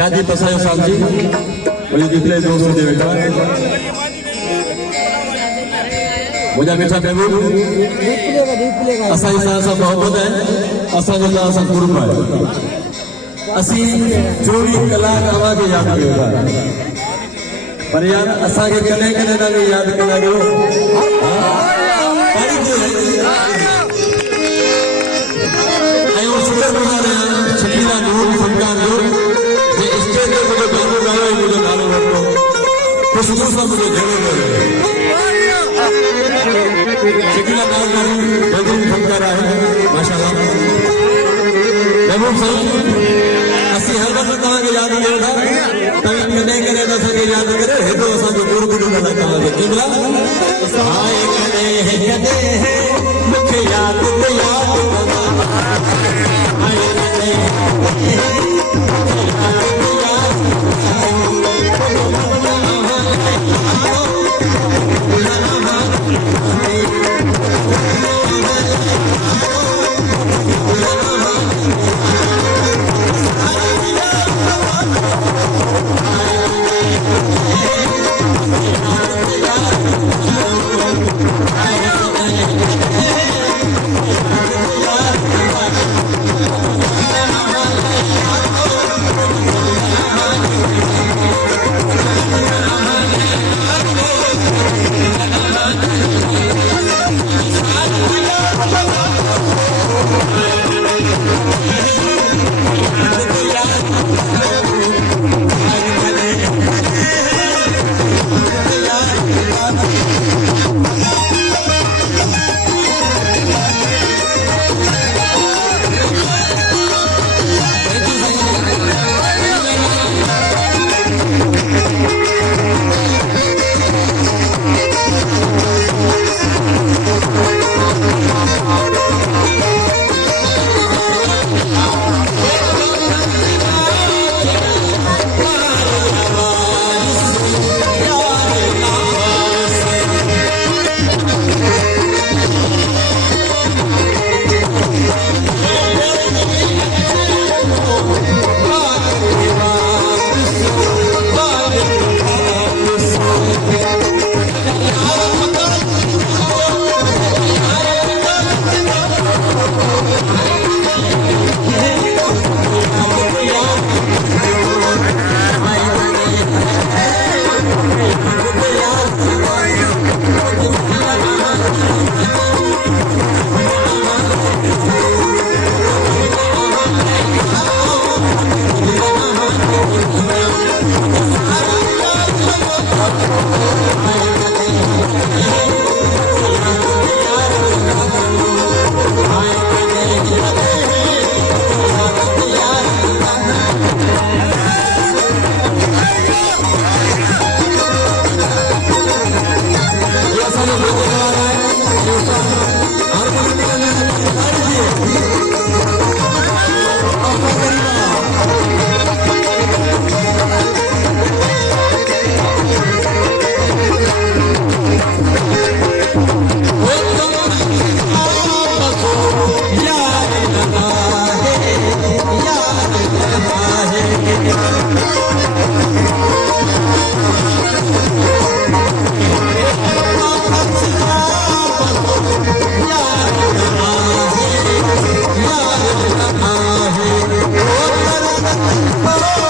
शादी पसायो साल जी मुझे दिखले दोस्त दे बेटा मुझे बेटा बेबू असाई सा मोहब्बत है असा जो असा ग्रुप है असी जोड़ी कलाक आवा के याद कयो पर यार असा के कने कने ना याद करा गयो आयो शुक्र गुजार है शकीला नूर फनकार जो मुझे शकीला महबूब फनकार है माशाल्लाह महबूब साहब असी हर वक्त तव्हांखे याद कयो था तव्हां कॾहिं कॾहिं त असांखे यादि करे हेॾो असांजो गुरु कंदा तव्हांखे केमला हाय कॾहिं मूंखे यादि कंदा हाय Oh